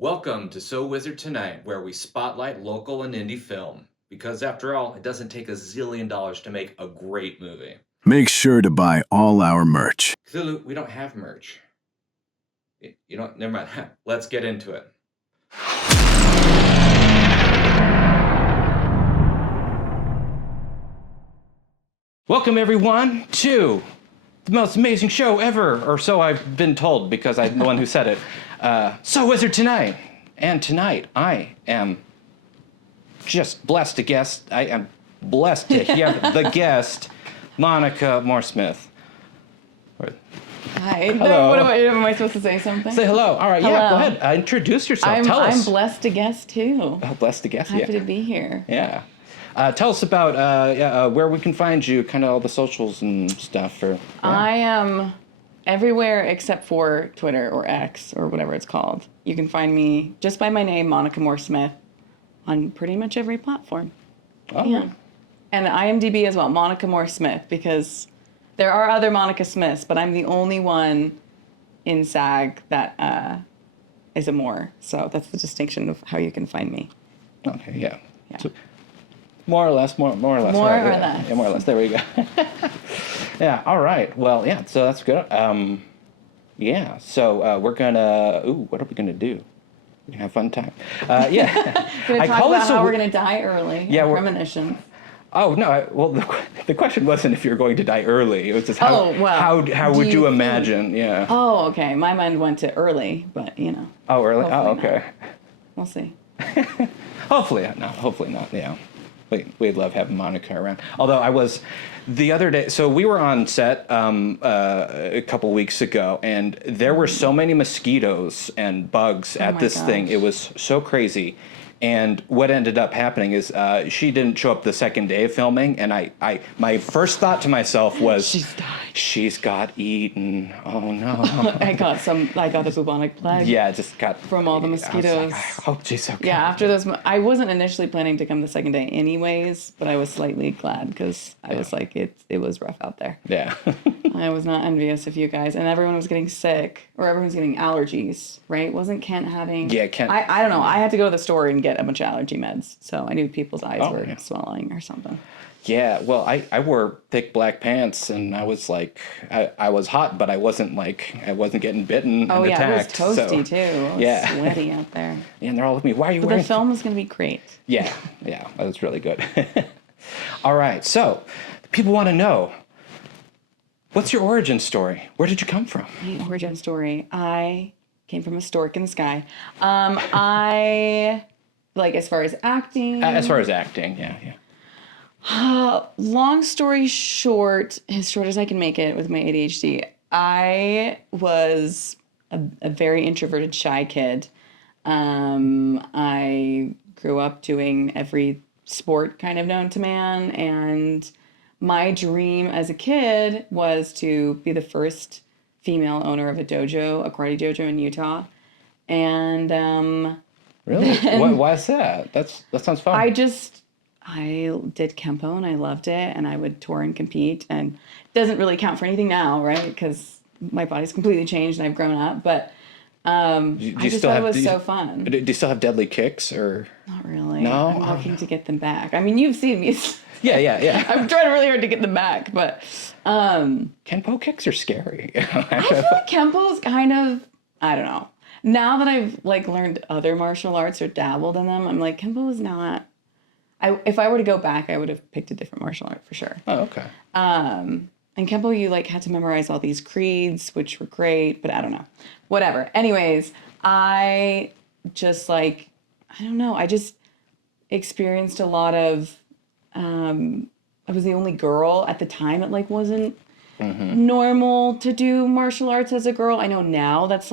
Welcome to So Wizard Tonight, where we spotlight local and indie film. Because after all, it doesn't take $1 zillion to make a great movie. Make sure to buy all our merch. Cthulhu, we don't have merch. You know, never mind. Let's get into it. Welcome, everyone, to the most amazing show ever, or so I've been told, because I'm the one who said it. So Wizard Tonight. And tonight, I am just blessed to guest. I am blessed to hear the guest, Monica Mooresmith. Hi. Hello. What am I supposed to say something? Say hello. All right, yeah, go Hello. ahead. Introduce yourself. Tell us. I'm blessed to guest too. Oh, blessed to guest, Happy yeah. to be here. Yeah. Tell us about where we can find you, kind of all the socials and stuff. I am everywhere except for Twitter or X or whatever it's called. You can find me just by my name, Monica Mooresmith, on pretty much every platform. Oh. Yeah. And IMDb as well, Monica Mooresmith, because there are other Monica Smiths, but I'm the only one in SAG that is a Moore. So that's the distinction of how you can find me. Okay, yeah. Yeah. So, more or less. More right, or yeah. less. Yeah, more or less. There we go. Yeah, all right. Well, yeah, so that's good. Yeah, so we're gonna, what are we gonna do? We're gonna have a fun time. Yeah. We're I going to talk call it about so how we're we- going to die early. Yeah, we're- Premonitions. Oh, no, well, the question wasn't if you're going to die early. It was just how, Oh, well, how do would you you imagine? Yeah. Oh, okay. My mind went to early, but Oh, early? Oh, hopefully okay. we'll see. Hopefully not, yeah. We'd love having Monica around. Although I was, the other day, so we were on set a couple weeks ago, and there were so many mosquitoes and bugs at my this thing. gosh. It was so crazy. And what ended up happening is she didn't show up the second day of filming, and my first thought to myself was, She's died. she's got eaten. Oh no. I got the bubonic plague. Yeah, just got From all the I was like, mosquitoes. oh, jeez, okay. Yeah, after those, I wasn't initially planning to come the second day anyways, but I was slightly glad because I was like, it was rough out there. Yeah. I was not envious of you guys, and everyone was getting sick, or everyone's getting allergies, right? Wasn't Kent having? Yeah, Kent- I don't know. I had to go to the store and get a bunch of allergy meds, so I knew people's eyes Oh, were yeah. swelling or something. Yeah, well, I wore thick black pants, and I was like, I was hot, but I wasn't getting bitten Oh and yeah, attacked. it was toasty so, too. It was yeah. sweaty out there. And they're all looking at me, why are you But wearing... the film was gonna be great. Yeah, that was really good. All right, so people want to know, what's your origin story? Where did you come from? My origin story. I came from a stork in the sky. I like as far as acting. As far as acting, yeah. Long story short, as short as I can make it with my ADHD, I was a very introverted, shy kid. I grew up doing every sport kind of known to man, and my dream as a kid was to be the first female owner of a dojo, a karate dojo in Utah. And Really? Why is that? That sounds fun. I did Kempo and I loved it, and I would tour and compete, and it doesn't really count for anything now, right? Because my body's completely changed and I've grown up, but I just thought it was so fun. Do you still have deadly kicks, or... Not really. No? I'm Oh, looking to get them back. I mean, you've seen me. Yeah. I'm trying really hard to get them back, but Kenpo kicks are scary. I feel like Kempo's kind of, I don't know. Now that I've learned other martial arts or dabbled in them, I'm like, Kempo is not. If I were to go back, I would have picked a different martial art for sure. Oh, okay. And Kempo, you had to memorize all these creeds, which were great, but I don't know. Whatever. Anyways, I just I don't know. I just experienced a lot of, I was the only girl at the time. It wasn't normal to do martial arts as a girl. I know now that's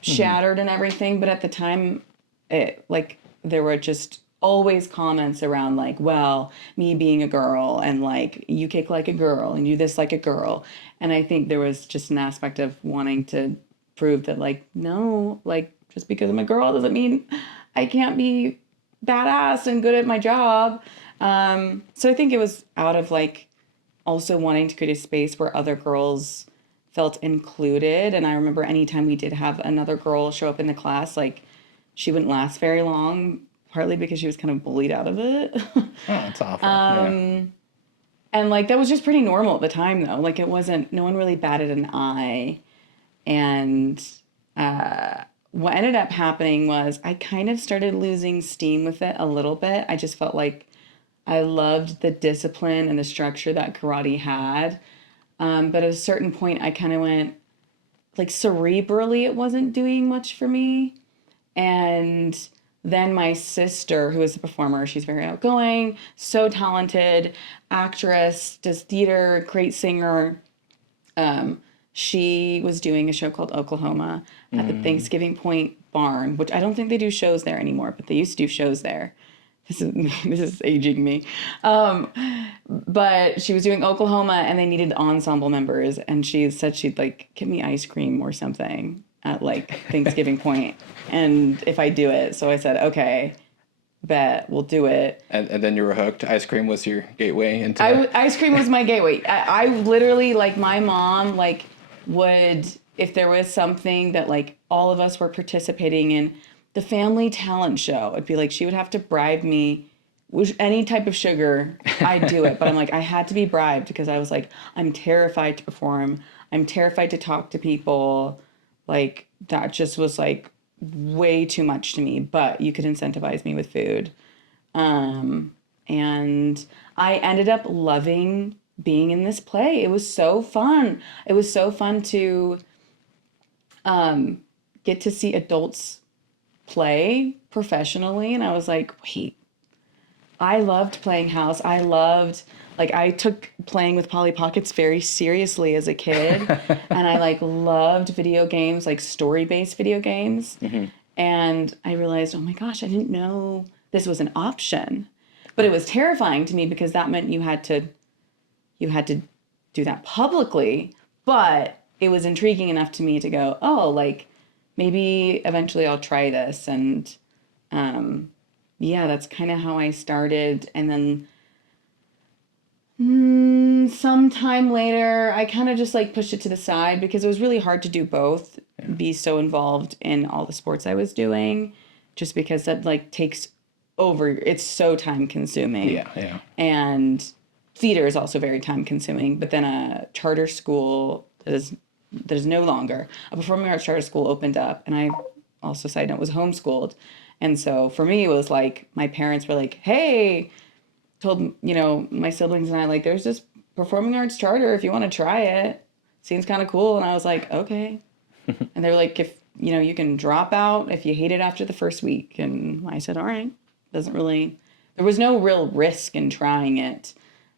shattered and everything, but at the time, there were just always comments around well, me being a girl and you kick like a girl and you this like a girl. And I think there was just an aspect of wanting to prove that no, just because I'm a girl doesn't mean I can't be badass and good at my job. So I think it was out of also wanting to create a space where other girls felt included. And I remember anytime we did have another girl show up in the class, she wouldn't last very long, partly because she was kind of bullied out of it. Oh, that's awful. Yeah. And like that was just pretty normal at the time though. Like it wasn't, no one really batted an eye. And what ended up happening was I kind of started losing steam with it a little bit. I just felt like I loved the discipline and the structure that karate had. But at a certain point, I kind of went, like, cerebrally, it wasn't doing much for me. And then my sister, who is a performer, she's very outgoing, so talented, actress, does theater, great singer. She was doing a show called Oklahoma at the Thanksgiving Point Barn, which I don't think they do shows there anymore, but they used to do shows there. This is aging me. But she was doing Oklahoma and they needed ensemble members. And she said she'd like give me ice cream or something at like Thanksgiving Point. And if I do it. So I said, okay, bet we'll do it. And then you were hooked. Ice cream was your gateway into Ice cream was my gateway. I literally, like, my mom, like, would, if there was something that like all of us were participating in, the family talent show, it'd be like she would have to bribe me with any type of sugar. I'd do it. But I'm like, I had to be bribed because I was like, I'm terrified to perform. I'm terrified to talk to people. Like, that just was like way too much to me. But you could incentivize me with food. And I ended up loving being in this play. It was so fun. It was so fun to get to see adults play professionally. And I was like, wait, I loved playing house. I took playing with Polly Pockets very seriously as a kid. And I like loved video games, like story-based video games. Mm-hmm. And I realized, oh my gosh, I didn't know this was an option. But it was terrifying to me because that meant you had to do that publicly. But it was intriguing enough to me to go, oh, like, maybe eventually I'll try this. And yeah, that's kind of how I started. And then sometime later, I kind of just like pushed it to the side because it was really hard to do both, be so involved in all the sports I was doing, just because that like takes over. It's so time consuming. Yeah. And theater is also very time consuming. But then a charter school that is no longer a performing arts charter school opened up, and I also, side note, was homeschooled. And so for me, it was like my parents were like, hey, told, my siblings and I, like, there's this performing arts charter if you want to try it. Seems kind of cool. And I was like, okay. And they were like, if you can drop out if you hate it after the first week. And I said, all right. There was no real risk in trying it,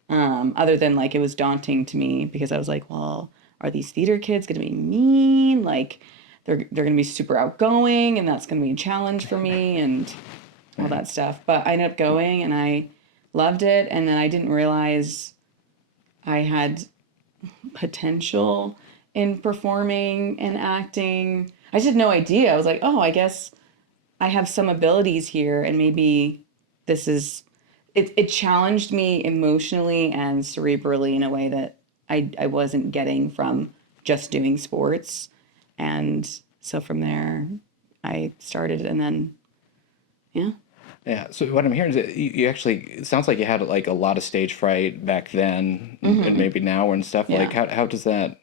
other than like it was daunting to me because I was like, well, are these theater kids going to be mean? Like, they're going to be super outgoing, and that's going to be a challenge for me and all that stuff. But I ended up going, and I loved it. And then I didn't realize I had potential in performing and acting. I just had no idea. I was like, oh, I guess I have some abilities here, and maybe this is... It challenged me emotionally and cerebrally in a way that I wasn't getting from just doing sports. And so from there, I started, and then, yeah. Yeah. So what I'm hearing is that you actually, it sounds like you had like a lot of stage fright back then, and maybe now and stuff. Yeah. Like, how does that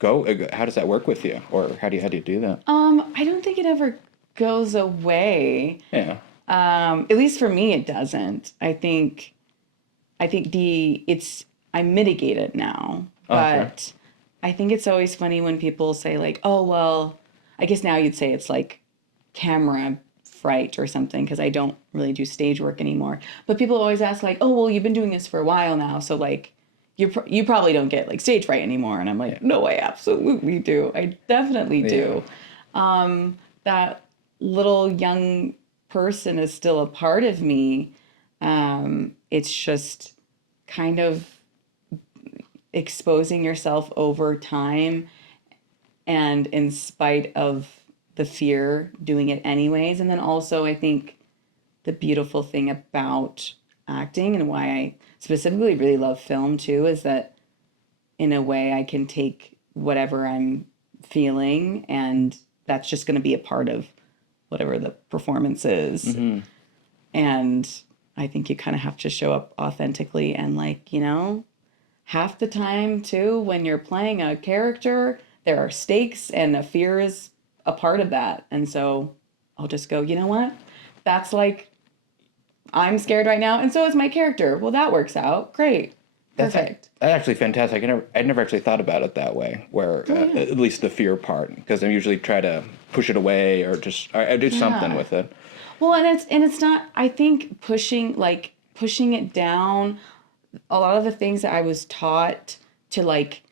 go? How does that work with you? Or how do you do that? I don't think it ever goes away. Yeah. At least for me, it doesn't. I think I mitigate it now, but I think it's always funny when people say like, oh, well, I guess now you'd say it's like camera fright or something, because I don't really do stage work anymore. But people always ask like, oh, well, you've been doing this for a while now, so like you probably don't get like stage fright anymore. And I'm like, no, I absolutely do. I definitely do. That little young person is still a part of me. It's just kind of exposing yourself over time, and in spite of the fear, doing it anyways. And then also, I think the beautiful thing about acting, and why I specifically really love film too, is that in a way I can take whatever I'm feeling, and that's just going to be a part of whatever the performance is. Mm-hmm. And I think you kind of have to show up authentically and like, you know, half the time too, when you're playing a character, there are stakes and a fear is a part of that. And so I'll just go, you know what? That's like, I'm scared right now. And so is my character. Well, that works out. Great. Perfect. That's actually fantastic. I'd never actually thought about it that way, where at least the fear part, because I usually try to push it away or just I do something with it. Well, and it's not, I think pushing it down, a lot of the things that I was taught to like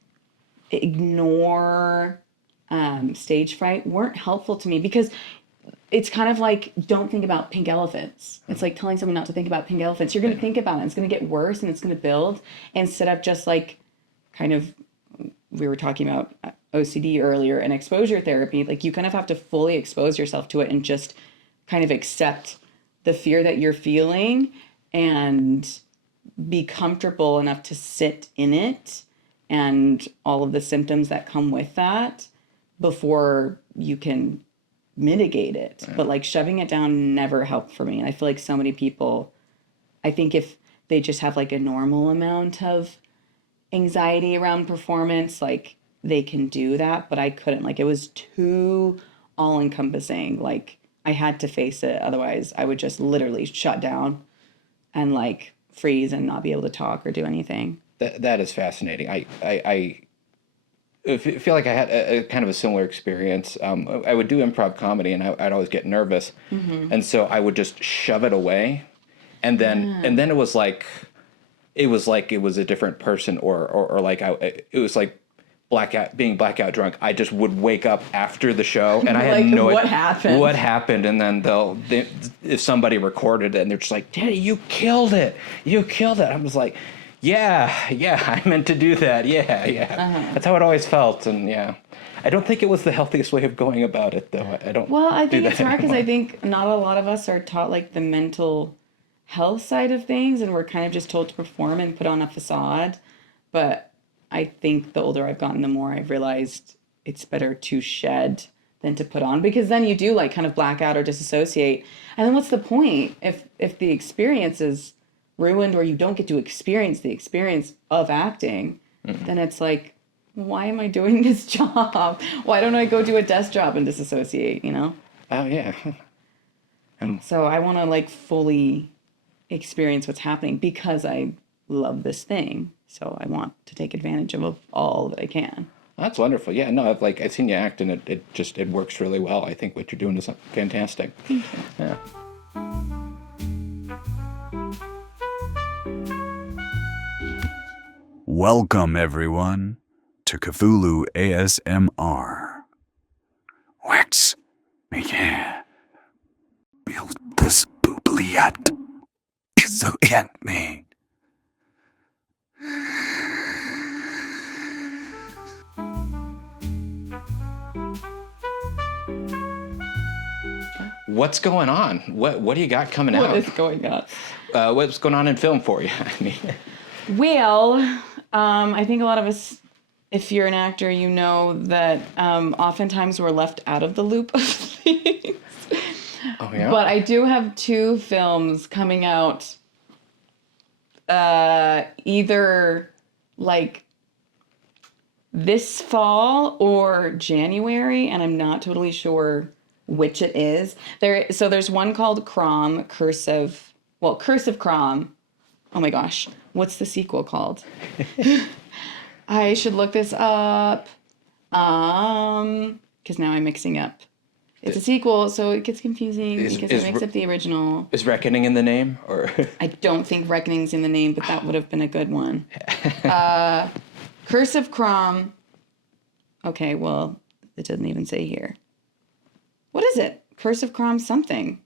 ignore stage fright weren't helpful to me, because it's kind of like, don't think about pink elephants. It's like telling someone not to think about pink elephants. You're going to think about it. It's going to get worse and it's going to build, instead of just like kind of, we were talking about OCD earlier and exposure therapy. Like you kind of have to fully expose yourself to it and just kind of accept the fear that you're feeling and be comfortable enough to sit in it and all of the symptoms that come with that before you can mitigate it. But like shoving it down never helped for me. And I feel like so many people, I think if they just have like a normal amount of anxiety around performance, like they can do that, but I couldn't. Like it was too all encompassing. Like I had to face it. Otherwise I would just literally shut down and like freeze and not be able to talk or do anything. That is fascinating. I feel like I had a kind of a similar experience. I would do improv comedy, and I'd always get nervous, and so I would just shove it away, and then it was like it was a different person, or like it was like being blackout drunk. I just would wake up after the show, and I had no idea what happened, and then if somebody recorded it, and they're just like, "Daddy, you killed it! You killed it!" I was like, Yeah, I meant to do that. Yeah. That's how it always felt, and yeah. I don't think it was the healthiest way of going about it, though. I don't. Well, I think it's hard because anymore. I think not a lot of us are taught like the mental health side of things, and we're kind of just told to perform and put on a facade. But I think the older I've gotten, the more I've realized it's better to shed than to put on, because then you do like kind of black out or disassociate, and then what's the point if the experience is ruined or you don't get to experience the experience of acting? Then it's like, why am I doing this job? Why don't I go do a desk job and disassociate, you know? Oh, yeah. So I want to like fully experience what's happening because I love this thing. So I want to take advantage of all that I can. That's wonderful. Yeah, no, I've seen you act, and it works really well. I think what you're doing is fantastic. Thank you. Yeah. Welcome, everyone, to Cthulhu ASMR. Wax me hair. Build this boobliat. So at me. What's going on? What do you got coming out? What is going on? What's going on in film for you? I mean, Well, I think a lot of us, if you're an actor, you know that oftentimes we're left out of the loop of things. oh yeah. But I do have 2 films coming out either like this fall or January, and I'm not totally sure which it is. So there's one called Crom, Curse of Crom. Oh my gosh, what's the sequel called? I should look this up. Because now I'm mixing up. It's a sequel, so it gets confusing because it makes up the original. Is Reckoning in the name, or? I don't think Reckoning's in the name, but that would have been a good one. Curse of Crom. Okay, well, it doesn't even say here. What is it? Curse of Crom something.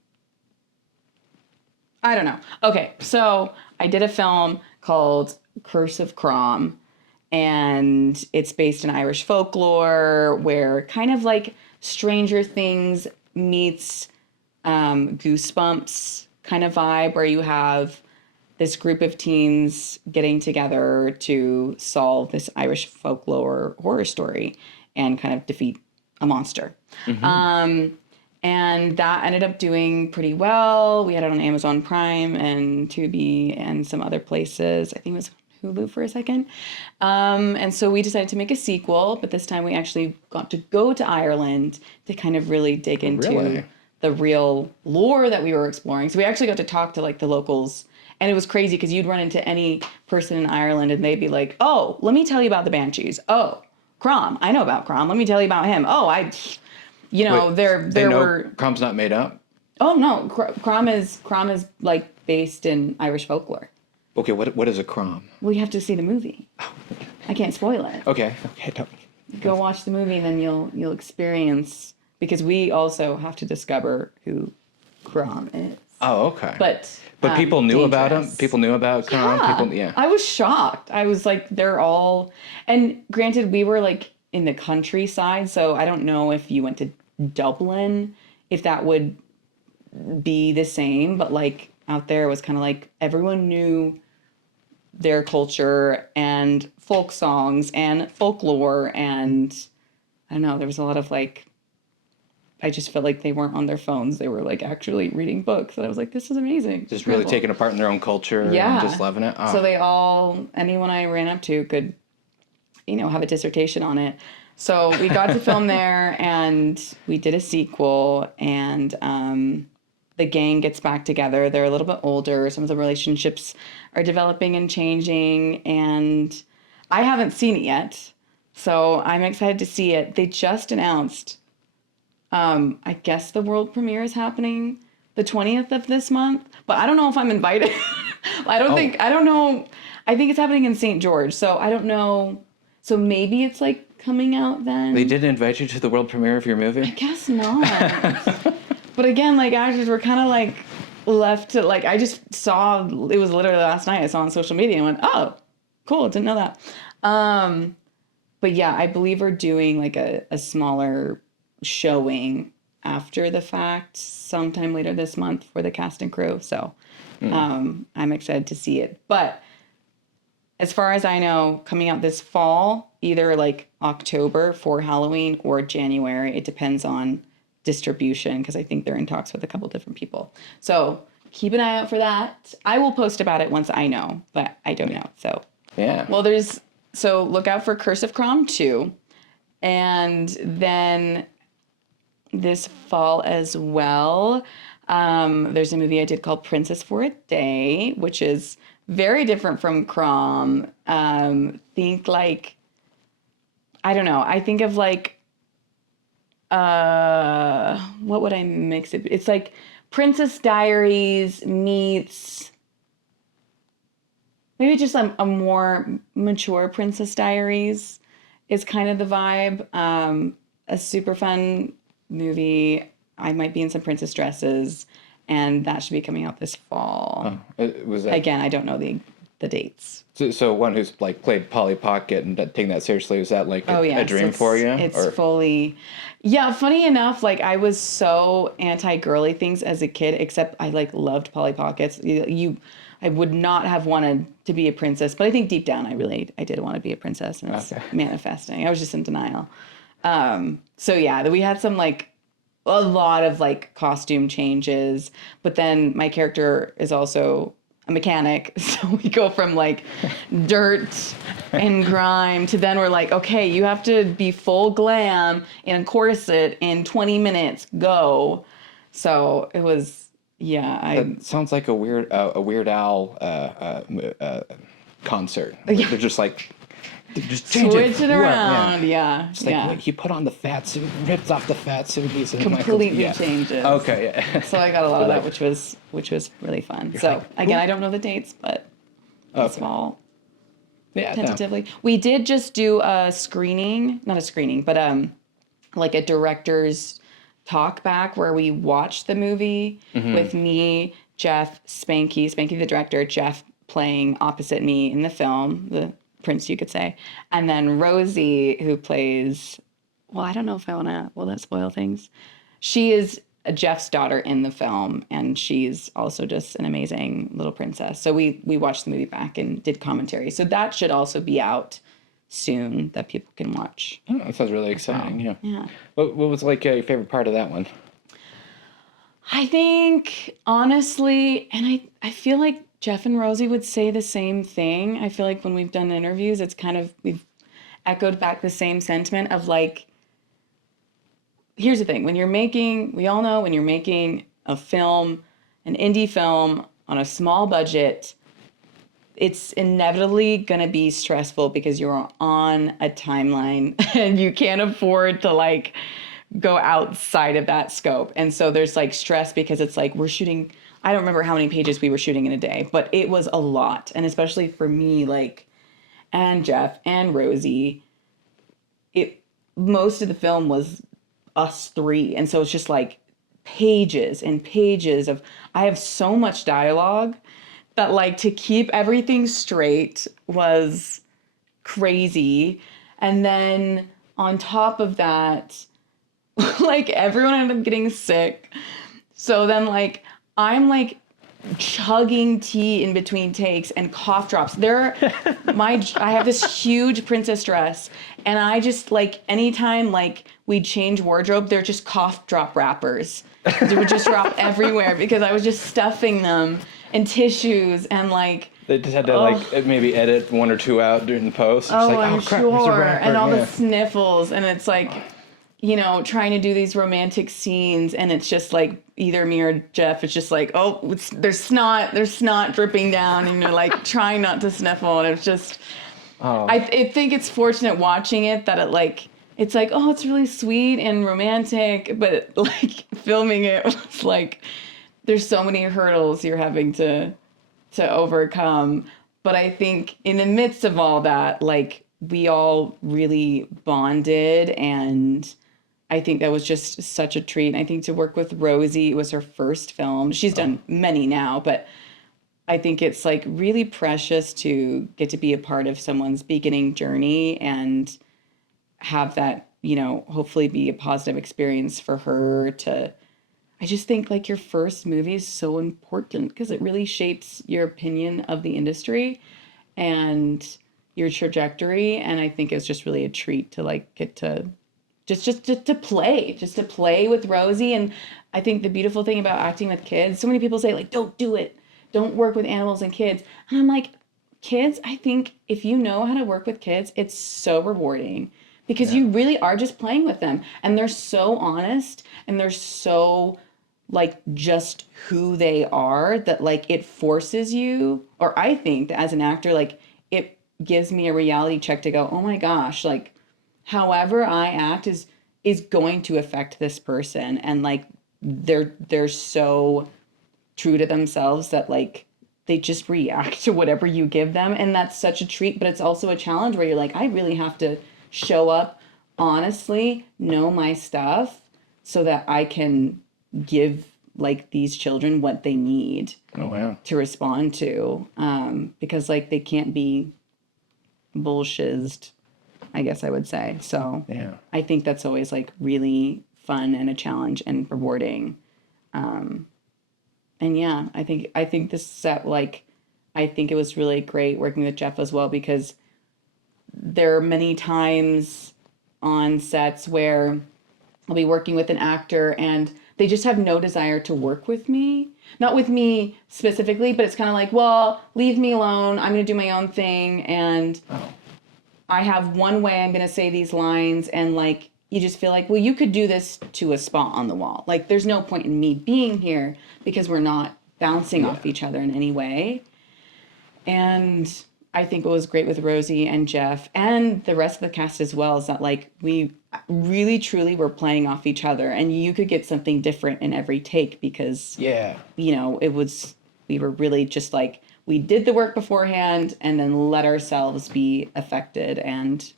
I don't know. Okay, so I did a film called Curse of Crom, and it's based in Irish folklore where kind of like Stranger Things meets Goosebumps kind of vibe, where you have this group of teens getting together to solve this Irish folklore horror story and kind of defeat a monster. And that ended up doing pretty well. We had it on Amazon Prime and Tubi and some other places. I think it was Hulu for a second. And so we decided to make a sequel, but this time we actually got to go to Ireland to kind of really dig into Really? the real lore that we were exploring. So we actually got to talk to like the locals, and it was crazy because you'd run into any person in Ireland and they'd be like, "Oh, let me tell you about the Banshees. Oh, Crom, I know about Crom. Let me tell you about him. Oh, you know, Wait, there they know were. Crom's not made up? Oh no, Crom is like based in Irish folklore. Okay, what is a Crom? Well, you have to see the movie. I can't spoil it. Okay, don't. Go watch the movie, and then you'll experience, because we also have to discover who Crom is. Oh, okay. But people knew about him? dangerous. People knew about Crom? Yeah. I was shocked. I was like, they're all, and granted, we were like in the countryside, so I don't know if you went to Dublin, if that would be the same, but like out there it was kind of like everyone knew their culture and folk songs and folklore, and I don't know, there was a lot of like, I just felt like they weren't on their phones. They were like actually reading books. And I was like, this is amazing. Just really Incredible. taking apart in their own culture Yeah. and just loving it. Oh. So anyone I ran up to could, have a dissertation on it. So we got to film there, and we did a sequel, and the gang gets back together. They're a little bit older. Some of the relationships are developing and changing, and I haven't seen it yet. So I'm excited to see it. They just announced, I guess the world premiere is happening the 20th of this month, but I don't know if I'm invited. I don't know. I think it's happening in St. George, so I don't know. So maybe it's like coming out then. They didn't invite you to the world premiere of your movie? I guess not. But again, like actors were kind of like left to like, I just saw, it was literally last night I saw on social media and went, oh, cool, didn't know that. But yeah, I believe we're doing like a smaller showing after the fact sometime later this month for the cast and crew. So I'm excited to see it. But as far as I know, coming out this fall, either like October for Halloween or January. It depends on distribution, because I think they're in talks with a couple different people. So keep an eye out for that. I will post about it once I know, but I don't know. So Yeah. well, so look out for Curse of Crom 2. And then this fall as well, there's a movie I did called Princess for a Day, which is very different from Crom. Think like, I don't know. I think of like, what would I mix it? It's like Princess Diaries meets maybe just a more mature Princess Diaries is kind of the vibe. A super fun movie. I might be in some princess dresses, and that should be coming out this fall. Was that Again, I don't know the dates. so one who's like played Polly Pocket and taking that seriously, was that like a dream for you? It's fully, yeah. Funny enough, like I was so anti-girly things as a kid, except I like loved Polly Pockets. I would not have wanted to be a princess, but I think deep down I did want to be a princess, and it's manifesting. I was just in denial. So yeah, we had some like a lot of like costume changes, but then my character is also a mechanic, so we go from like dirt and grime to then we're like, okay, you have to be full glam in a corset in 20 minutes, go. So it was, yeah. That sounds like a Weird Al concert. They're just like, just change switch it Right, around, yeah. It's like, wait, he put on the fat suit, ripped off the fat suit. He's in Completely changes. Okay, yeah. So I got a lot of that, which was really fun. So like, again, I don't know the dates, but this fall, Yeah, tentatively. We did just do a screening, not a screening, but like a director's talk back where we watched the movie with me, Jeff, Spanky the director, Jeff playing opposite me in the film, the prince, you could say, and then Rosie, who plays, well, I don't know if will that spoil things? She is Jeff's daughter in the film, and she's also just an amazing little princess. So we watched the movie back and did commentary. So that should also be out soon that people can watch. Oh, that sounds really exciting. Yeah. Yeah. What was like your favorite part of that one? I think, honestly, and I feel like Jeff and Rosie would say the same thing. I feel like when we've done interviews, it's kind of, we've echoed back the same sentiment of like, here's the thing. We all know when you're making a film, an indie film on a small budget, it's inevitably going to be stressful because you're on a timeline and you can't afford to like go outside of that scope. And so there's like stress because it's like we're shooting, I don't remember how many pages we were shooting in a day, but it was a lot. And especially for me, like, and Jeff and Rosie, most of the film was us three. And so it's just like pages and pages of, I have so much dialogue that like to keep everything straight was crazy. And then on top of that, like everyone ended up getting sick. So then like I'm like chugging tea in between takes and cough drops. I have this huge princess dress and I just like anytime like we'd change wardrobe, they're just cough drop wrappers. They would just drop everywhere because I was just stuffing them in tissues and like They just had to like maybe edit one or two out during the post. Oh, It's like, I'm crap, there's a sure. wrapper. And all the sniffles. And it's like, you know, trying to do these romantic scenes. And it's just like either me or Jeff, it's just like, oh, there's snot dripping down. And you're like trying not to sniffle. And it's just, I think it's fortunate watching it that it's like, oh, it's really sweet and romantic. But like filming it was like, there's so many hurdles you're having to overcome. But I think in the midst of all that, like we all really bonded, and I think that was just such a treat. And I think to work with Rosie, it was her first film. She's done many now, but I think it's like really precious to get to be a part of someone's beginning journey and have that, you know, hopefully be a positive experience for her to, I just think like your first movie is so important because it really shapes your opinion of the industry and your trajectory. And I think it's just really a treat to like get to just to play with Rosie. And I think the beautiful thing about acting with kids, so many people say like, don't do it. Don't work with animals and kids. And I'm like, kids, I think if you know how to work with kids, it's so rewarding because you really are just playing with them and they're so honest and they're so like just who they are that like it forces you, or I think that as an actor, like it gives me a reality check to go, oh my gosh, like however I act is going to affect this person. And like they're so true to themselves that like they just react to whatever you give them. And that's such a treat, but it's also a challenge where you're like, I really have to show up honestly, know my stuff so that I can give like these children what they need to respond to. Because like they can't be bullshizzed, I guess I would say. So I think that's always like really fun and a challenge and rewarding. And yeah, I think this set, like, I think it was really great working with Jeff as well, because there are many times on sets where I'll be working with an actor and they just have no desire to work with me. Not with me specifically, but it's kind of like, well, leave me alone. I'm going to do my own thing. And I have one way I'm going to say these lines. And like, you just feel like, well, you could do this to a spot on the wall. Like, there's no point in me being here because we're not bouncing off each other in any way. And I think what was great with Rosie and Jeff and the rest of the cast as well is that like we really truly were playing off each other, and you could get something different in every take because you know, we were really just like, we did the work beforehand and then let ourselves be affected and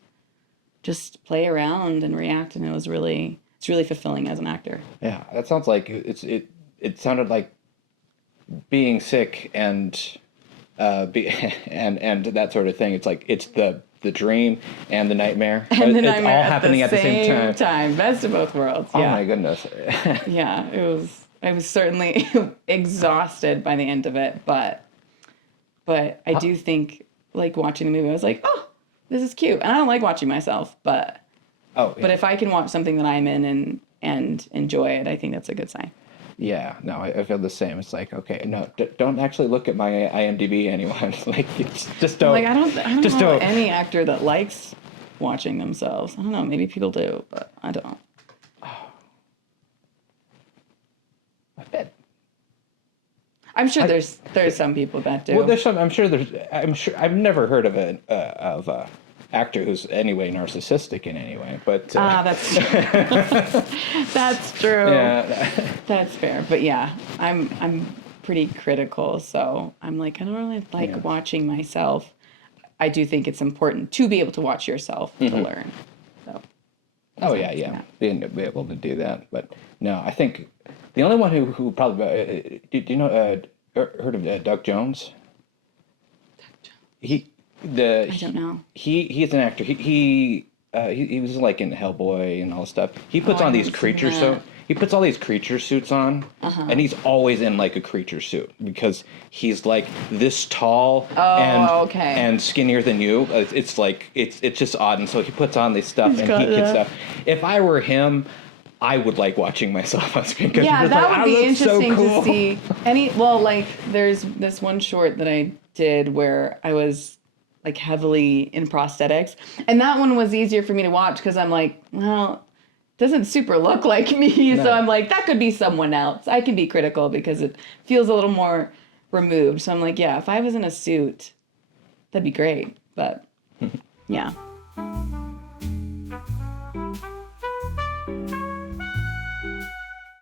just play around and react, and it's really fulfilling as an actor. Yeah, that sounds like it sounded like being sick and and that sort of thing. It's like it's the dream and the nightmare. And the nightmare all happening at the same time. Best of both worlds. Oh Yeah. my goodness. Yeah, I was certainly exhausted by the end of it, but I do think like watching the movie, I was like, oh, this is cute. And I don't like watching myself, but if I can watch something that I'm in and enjoy it, I think that's a good sign. Yeah, no, I feel the same. It's like, okay, no, don't actually look at my IMDb, anyone. Like, just don't. Like, I don't just know don't. any actor that likes watching themselves. I don't know. Maybe people do, but I don't. I bet. I'm sure there's some people that do. Well, there's some. I'm sure I've never heard of a actor who's anyway narcissistic in any way. But That's that's true. yeah, That's fair. But yeah, I'm pretty critical, so I'm like, I don't really like Yeah. watching myself. I do think it's important to be able to watch yourself to learn. So oh yeah, being able to do that. But no, I think the only one who probably do you know heard of Doug Jones? I don't know. He's an actor. He was like in Hellboy and all this stuff. He puts I on these haven't seen creature that. he puts all these creature suits on, and he's always in like a creature suit because he's like this tall okay. and skinnier than you. It's like it's just odd, and so he puts on this stuff and got he can that. stuff. If I were him, I would like watching myself on screen. Yeah, that would be interesting cool. to see. Like there's this one short that I did where I was like heavily in prosthetics, and that one was easier for me to watch because I'm like, well, it doesn't super look like me, No. so I'm like, that could be someone else. I can be critical because it feels a little more removed. So I'm like, yeah, if I was in a suit, that'd be great. But yeah.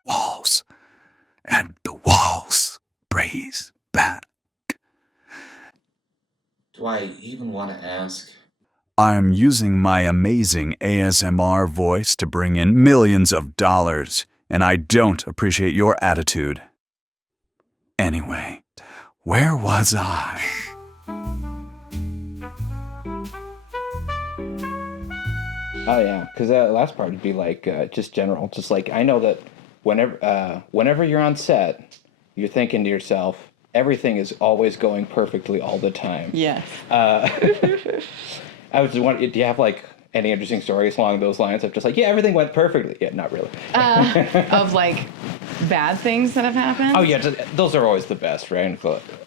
Walls. And the walls praise back. Do I even want to ask? I'm using my amazing ASMR voice to bring in millions of dollars, and I don't appreciate your attitude. Anyway, where was I? Oh yeah, because the last part would be like just general, just like I know that whenever you're on set, you're thinking to yourself, everything is always going perfectly all the time. Yes. I was just wondering, do you have like any interesting stories along those lines of just like, yeah, everything went perfectly? Yeah, not really. Of like bad things that have happened. Oh yeah, those are always the best, right?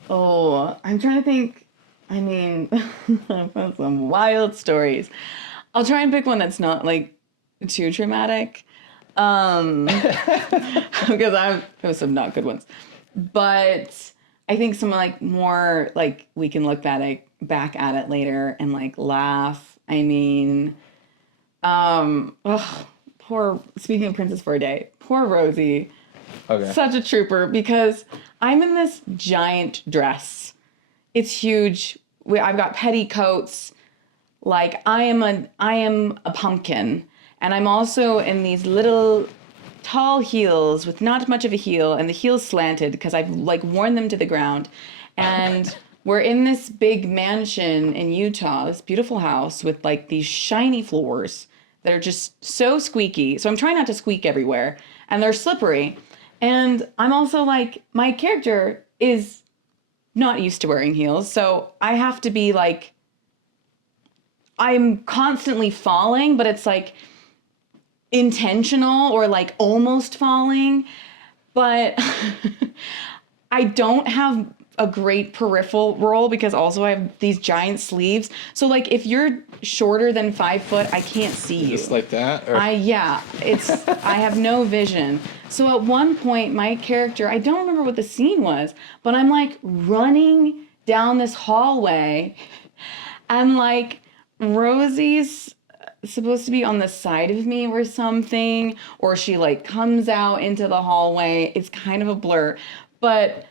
Oh, I'm trying to think. I mean, I've had some wild stories. I'll try and pick one that's not like too traumatic. Because I have some not good ones. But I think some like more like we can look back at it later and like laugh. I mean, speaking of Princess for a Day, poor Rosie. Okay. Such a trooper because I'm in this giant dress. It's huge. I've got petticoats. Like I am a pumpkin, and I'm also in these little tall heels with not much of a heel, and the heels slanted because I've like worn them to the ground. And we're in this big mansion in Utah, this beautiful house with like these shiny floors that are just so squeaky. So I'm trying not to squeak everywhere, and they're slippery. And I'm also like, my character is not used to wearing heels, so I have to be like, I'm constantly falling, but it's like intentional or like almost falling. But I don't have a great peripheral role because also I have these giant sleeves. So like if you're shorter than 5 foot, I can't see you. Just like that? Or? I have no vision. So at one point, my character, I don't remember what the scene was, but I'm like running down this hallway and like Rosie's supposed to be on the side of me or something, or she like comes out into the hallway. It's kind of a blur, but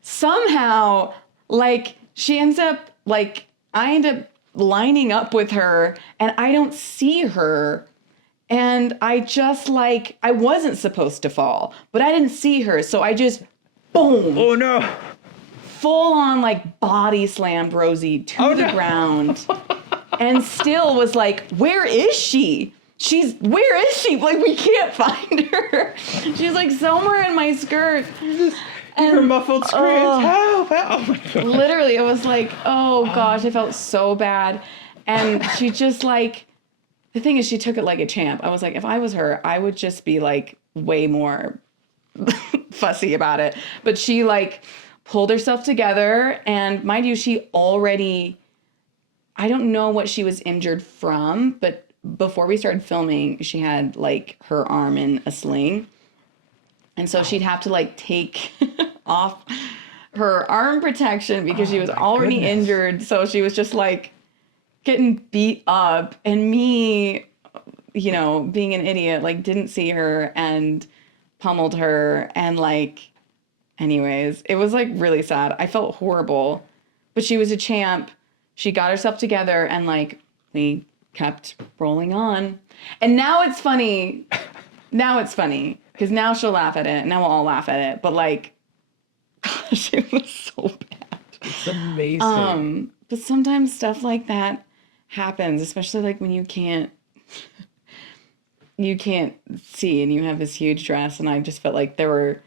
somehow like she ends up like, I end up lining up with her and I don't see her. And I just like, I wasn't supposed to fall, but I didn't see her. So I just, boom. Oh no. Full on like body slammed Rosie to the ground. And still was like, where is she? Where is she? Like, we can't find her. She's like somewhere in my skirt. Her muffled screams, help, help. Oh my God. Literally, it was like, oh gosh, I felt so bad. And she just like, the thing is, she took it like a champ. I was like, if I was her, I would just be like way more fussy about it. But she like pulled herself together, and mind you, she already, I don't know what she was injured from, but before we started filming, she had like her arm in a sling. And so she'd have to like take off her arm protection because she was already injured. So she was just like getting beat up, and me, you know, being an idiot, like didn't see her and pummeled her. And like, anyways, it was like really sad. I felt horrible, but she was a champ. She got herself together, and like we kept rolling on. And now it's funny. Now it's funny because now she'll laugh at it. Now we'll all laugh at it. But like, gosh, it was so bad. It's amazing. But sometimes stuff like that happens, especially like when you can't see and you have this huge dress. And I just felt like there's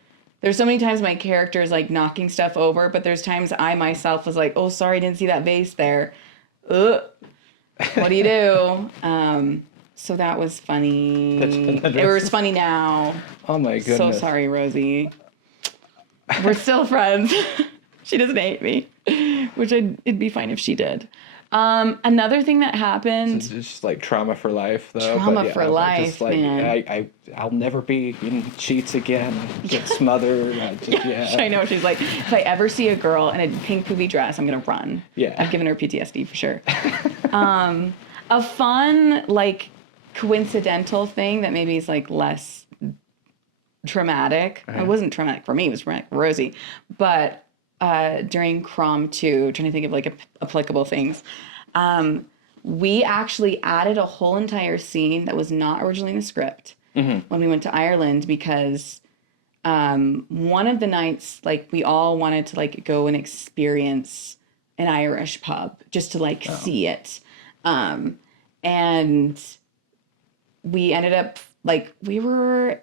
so many times my character is like knocking stuff over, but there's times I myself was like, oh, sorry, I didn't see that vase there. Ugh. What do you do? So that was funny. It was funny now. Oh my goodness. So sorry, Rosie. We're still friends. She doesn't hate me, which it'd be fine if she did. Another thing that happened. It's just like trauma for life, though. Trauma for life, just like, man. I'll never be in sheets again. Get smothered. I know. She's like, if I ever see a girl in a pink poofy dress, I'm gonna run. Yeah. I've given her PTSD for sure. A fun, like, coincidental thing that maybe is like less traumatic. It wasn't traumatic for me. It was traumatic for Rosie. But during Crom 2, trying to think of like applicable things, we actually added a whole entire scene that was not originally in the script when we went to Ireland, because one of the nights, like, we all wanted to like go and experience an Irish pub just to like see it. And we ended up like, we were,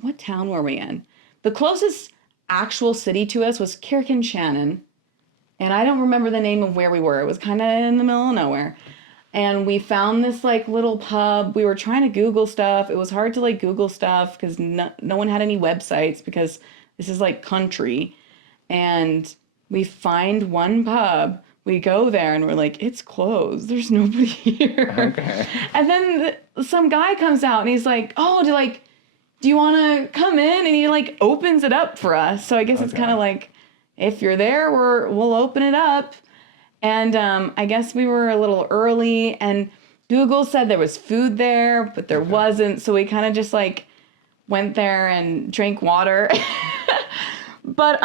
what town were we in? The closest actual city to us was Shannon, and I don't remember the name of where we were. It was kind of in the middle of nowhere. And we found this like little pub. We were trying to Google stuff. It was hard to like Google stuff because no one had any websites, because this is like country. And we find one pub. We go there and we're like, it's closed. There's nobody here. Okay. And then some guy comes out and he's like, oh, do you want to come in? And he like opens it up for us. So I guess it's kind of like, if you're there, we'll open it up. And I guess we were a little early, and Google said there was food there, but there wasn't. So we kind of just like went there and drank water. But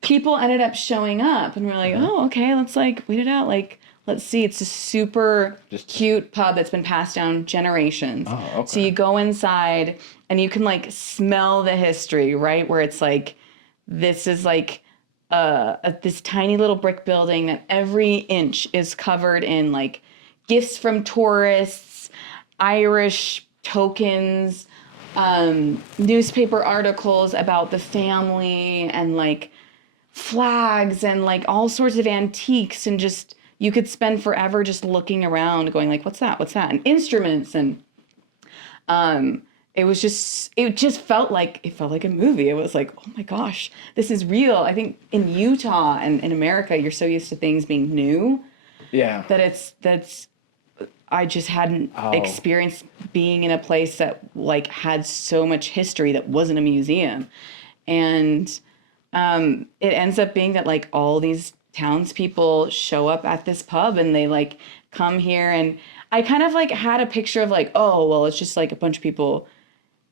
people ended up showing up, and we're like, oh, okay, let's like wait it out. Like, let's see. It's a super cute pub that's been passed down generations. Oh, okay. So you go inside and you can like smell the history, right? Where it's like, this is like this tiny little brick building that every inch is covered in like gifts from tourists, Irish tokens, newspaper articles about the family, and like flags and like all sorts of antiques, and just, you could spend forever just looking around going like, what's that? And instruments. And it just felt like a movie. It was like, oh my gosh, this is real. I think in Utah and in America, you're so used to things being new. Yeah. I just hadn't experienced being in a place that like had so much history that wasn't a museum. And it ends up being that like all these townspeople show up at this pub, and they like come here, and I kind of like had a picture of like, oh, well, it's just like a bunch of people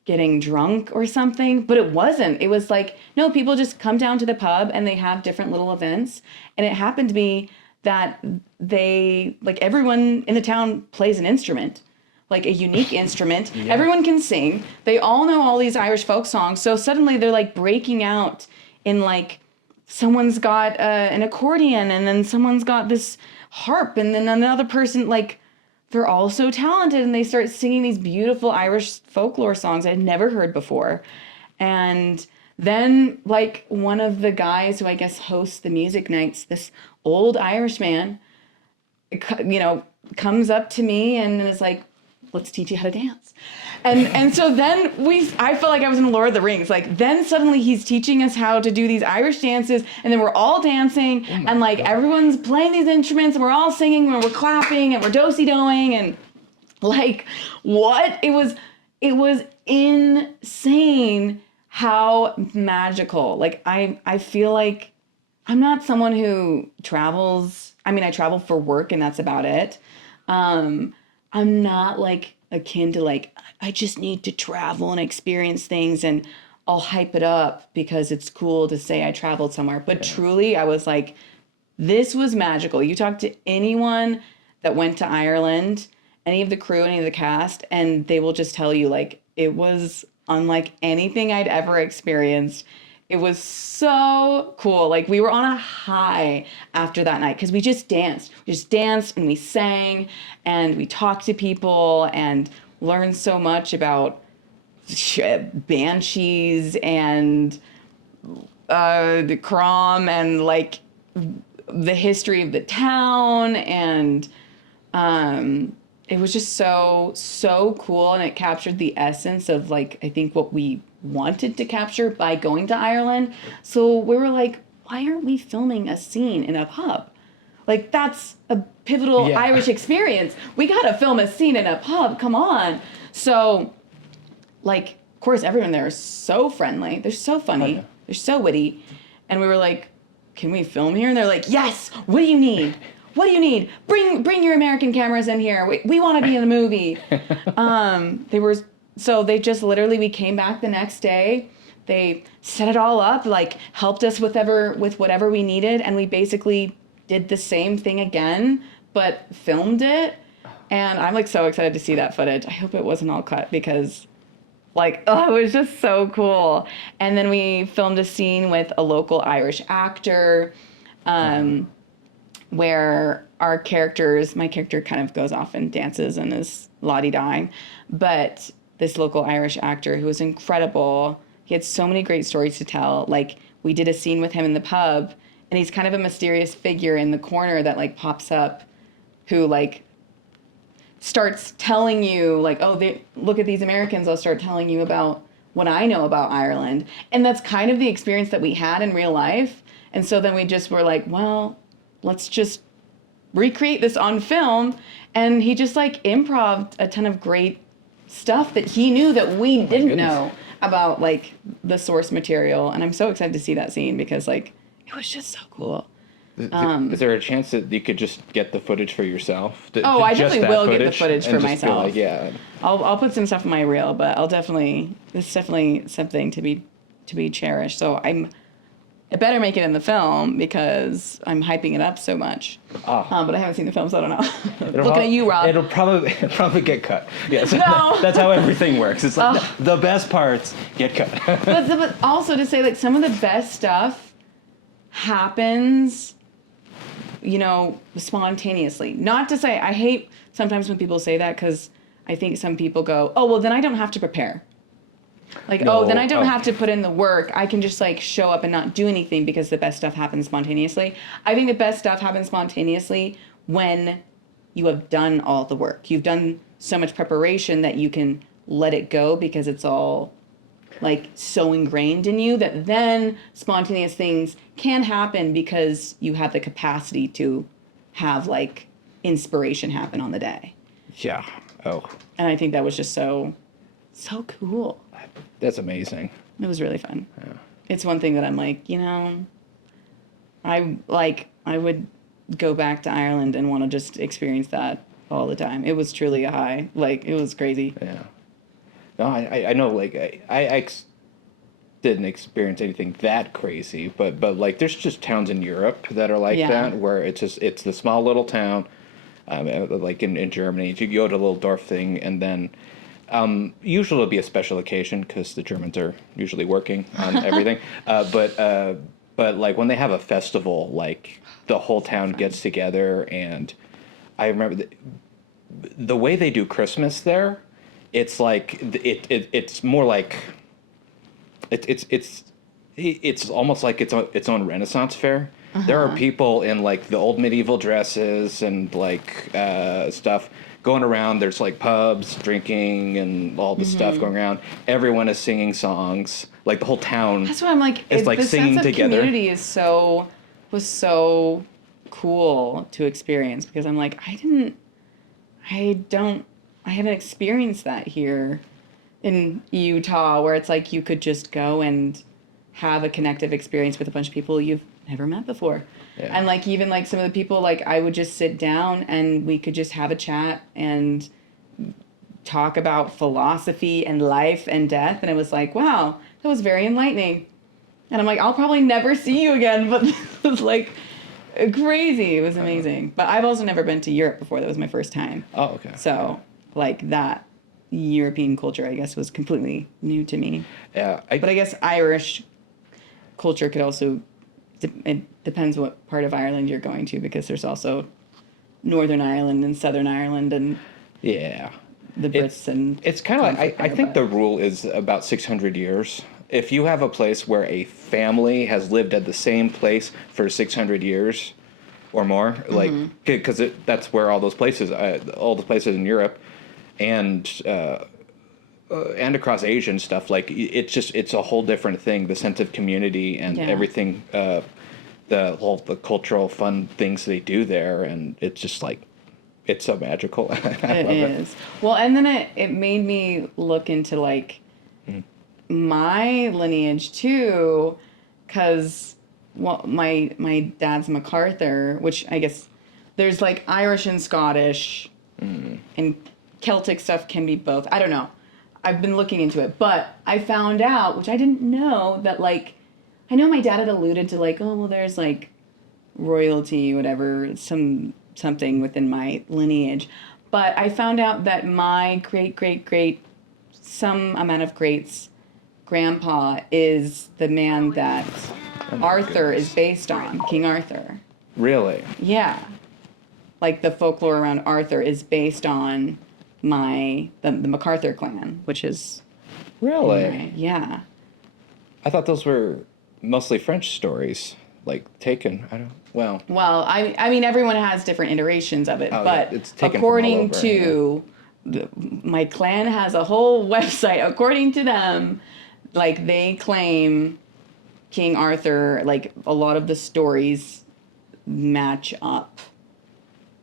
getting drunk or something, but it wasn't. It was like, no, people just come down to the pub and they have different little events. And it happened to be that they, like, everyone in the town plays an instrument, like a unique instrument. Yeah. Everyone can sing. They all know all these Irish folk songs. So suddenly they're like breaking out in like, someone's got an accordion, and then someone's got this harp, and then another person, like, they're all so talented, and they start singing these beautiful Irish folklore songs I'd never heard before. And then, like, one of the guys who I guess hosts the music nights, this old Irish man, you know, comes up to me and is like, let's teach you how to dance. And so then I felt like I was in Lord of the Rings. Like then suddenly he's teaching us how to do these Irish dances, and then we're all dancing, and like everyone's playing these instruments, and we're all singing, and we're clapping, and we're do-si-doing, and like what? It was insane how magical. Like I feel like I'm not someone who travels. I mean, I travel for work and that's about it. I'm not like akin to like, I just need to travel and experience things and I'll hype it up because it's cool to say I traveled somewhere. But truly, I was like, this was magical. You talk to anyone that went to Ireland, any of the crew, any of the cast, and they will just tell you like, it was unlike anything I'd ever experienced. It was so cool. Like we were on a high after that night because we just danced. We just danced and we sang and we talked to people and learned so much about banshees and the Crom and like the history of the town, and it was just so cool, and it captured the essence of like I think what we wanted to capture by going to Ireland. So we were like, why aren't we filming a scene in a pub? Like that's a pivotal Irish experience. We gotta film a scene in a pub. Come on. So like, of course, everyone there is so friendly. They're so funny. They're so witty. And we were like, can we film here? And they're like, yes. What do you need? What do you need? Bring your American cameras in here. We want to be in the movie. They just literally, we came back the next day. They set it all up, like helped us with whatever we needed. And we basically did the same thing again, but filmed it. And I'm like so excited to see that footage. I hope it wasn't all cut because like, oh, it was just so cool. And then we filmed a scene with a local Irish actor, where my character kind of goes off and dances and is la-di-dying. But this local Irish actor who was incredible, he had so many great stories to tell. Like, we did a scene with him in the pub, and he's kind of a mysterious figure in the corner that, like, pops up who, like, starts telling you, like, oh, look at these Americans, I'll start telling you about what I know about Ireland. And that's kind of the experience that we had in real life. And so then we just were like, well, let's just recreate this on film. And he just like improv'd a ton of great stuff that he knew that we didn't know about like the source material. And I'm so excited to see that scene because like, it was just so cool. Is there a chance that you could just get the footage for yourself? I definitely will get the footage for myself. Like, yeah. I'll put some stuff in my reel, but it's definitely something to be cherished. So I better make it in the film because I'm hyping it up so much. But I haven't seen the film, so I don't know. Looking at you, Rob. It'll probably get cut. Yes. No. That's how everything works. It's like the best parts get cut. but also to say, like, some of the best stuff happens, spontaneously. Not to say, I hate sometimes when people say that because I think some people go, oh, well, then I don't have to prepare. Like, then I don't have to put in the work. I can just, like, show up and not do anything because the best stuff happens spontaneously. I think the best stuff happens spontaneously when you have done all the work. You've done so much preparation that you can let it go because it's all, like, so ingrained in you that then spontaneous things can happen because you have the capacity to have, like, inspiration happen on the day. Yeah. Oh. And I think that was just so cool. That's amazing. It was really fun. Yeah. It's one thing that I'm like, I would go back to Ireland and want to just experience that all the time. It was truly a high. Like, it was crazy. Yeah. No, I know, like, I didn't experience anything that crazy, but like, there's just towns in Europe that are like that, where it's the small little town, like in Germany, you go to a little Dorf thing, and then usually it'll be a special occasion because the Germans are usually working on everything. But like when they have a festival, like the whole town gets together, and I remember the way they do Christmas there. It's like it's more like it's almost like its own Renaissance fair. There are people in like the old medieval dresses and like stuff going around. There's like pubs, drinking, and all this stuff going around. Everyone is singing songs. Like the whole town. That's why I'm like, It's like the singing sense of together. community was so cool to experience, because I'm like, I haven't experienced that here in Utah, where it's like you could just go and have a connective experience with a bunch of people you've never met before. Yeah. And like even like some of the people, like I would just sit down and we could just have a chat and talk about philosophy and life and death, and it was like, wow, that was very enlightening. And I'm like, I'll probably never see you again, but it was like crazy. It was amazing. But I've also never been to Europe before. That was my first time. Oh, okay. So like that European culture, I guess, was completely new to me. Yeah. But I guess Irish culture could also, it depends what part of Ireland you're going to, because there's also Northern Ireland and Southern Ireland and yeah. the Brits and It's kind of like, I think but- the rule is about 600 years. If you have a place where a family has lived at the same place for 600 years or more, like, because that's where all the places in Europe and across Asia and stuff, like, it's a whole different thing. The sense of community and everything, the cultural fun things they do there, and it's just like, it's so magical. It is. Well, and then it made me look into like my lineage too, because my dad's MacArthur, which I guess there's like Irish and Scottish, and Celtic stuff can be both. I don't know. I've been looking into it, but I found out, which I didn't know, that like, I know my dad had alluded to like, oh well, there's like royalty, whatever, something within my lineage, but I found out that my great some amount of greats grandpa is the man that Arthur is based on, King Arthur. Really? Yeah. Like the folklore around Arthur is based on the MacArthur clan, which is Really? yeah. I thought those were mostly French stories, like taken. Well, I mean everyone has different iterations of it, Oh, but yeah, it's taken from according all over, to my clan has a whole website. According to them, like they claim King Arthur, like a lot of the stories match up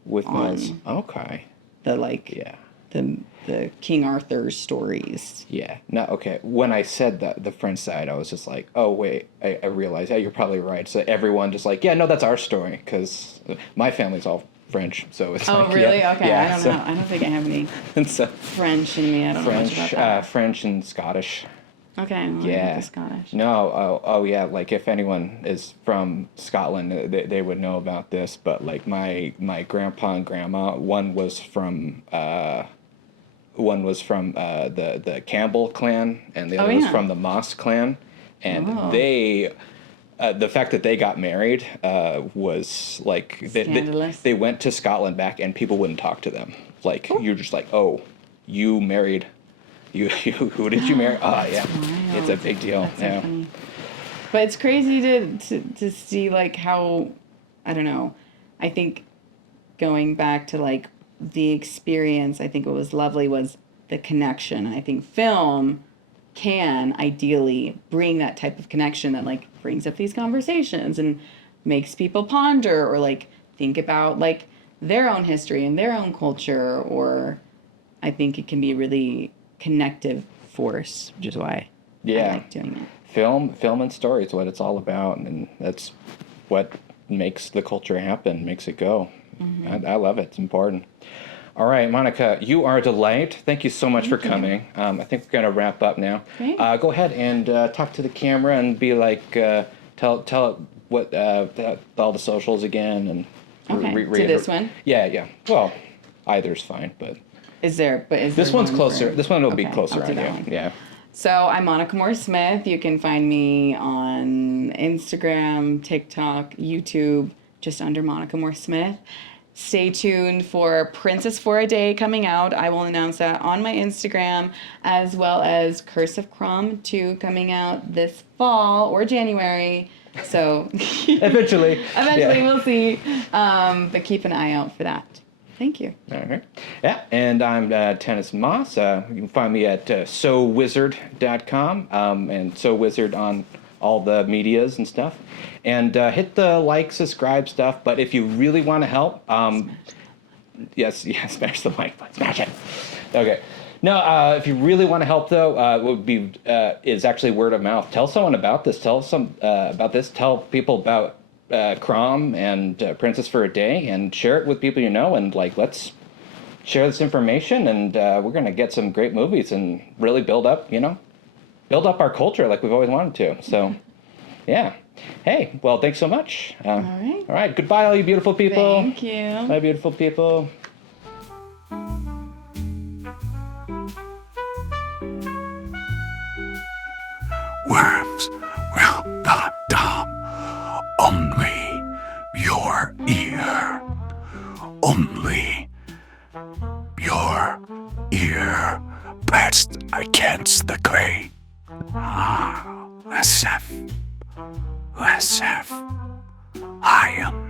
with on most. Okay. the like Yeah. the King Arthur stories. Yeah. No. Okay. When I said that the French side, I was just like, oh wait. I realized. Yeah, you're probably right. So everyone just like, yeah, no, that's our story, because my family's all French. So it's Oh like, really? yeah, Okay. yeah, I don't know. I don't think I have any And so French in me. I don't know much about that. French and Scottish. Okay. Well, Yeah. the Scottish. No, oh yeah, like if anyone is from Scotland, they would know about this, but like my grandpa and grandma, one was from the Campbell clan, and the other was yeah. from the Moss clan, and Oh. they the fact that they got married was like Scandalous. they went to Scotland back, and people wouldn't talk to them. Like you're just like, oh, you married. You who did you marry? Oh yeah, wild. it's a big deal. That's so Yeah. funny. But it's crazy to see like how, I don't know, I think going back to like the experience, I think what was lovely was the connection. I think film can ideally bring that type of connection that like brings up these conversations and makes people ponder or like think about like their own history and their own culture, or I think it can be really connective force, which is why I like doing it. Film and story is what it's all about, and that's what makes the culture happen, makes it go. I love it. It's important. All right, Monica, you are a delight. Thank you so much for coming. I think we're going to wrap up now. Great. Go ahead and talk to the camera and be like, tell what all the socials again, and Okay, to this one? Yeah. Well, either's fine, but Is there this one's one closer. for- This one will be Okay, closer I'll do on that you. one. Yeah. So I'm Monica Moore Smith. You can find me on Instagram, TikTok, YouTube, just under Monica Moore Smith. Stay tuned for Princess for a Day coming out. I will announce that on my Instagram, as well as Curse of Crom 2 coming out this fall or January. So Eventually. eventually Yeah. we'll see. But keep an eye out for that. Thank you. All right. Yeah, and I'm Tennis Moss. You can find me at sowizard.com and sowizard on all the medias and stuff. And hit the like, subscribe stuff. But if you really want to help, yes, smash the like button. Smash it. Okay. No, if you really want to help, though, what would be is actually word of mouth. Tell someone about this. Tell some about this. Tell people about Crom and Princess for a Day, and share it with people you know. And like, let's share this information, and we're gonna get some great movies and really build up our culture like we've always wanted to. So, yeah. Hey, well, thanks so much. All right. All right. Goodbye, all you beautiful people. Thank you. Bye, beautiful people. Worms will not dumb. Only your ear. Only your ear pressed against the clay. SF. SF. I am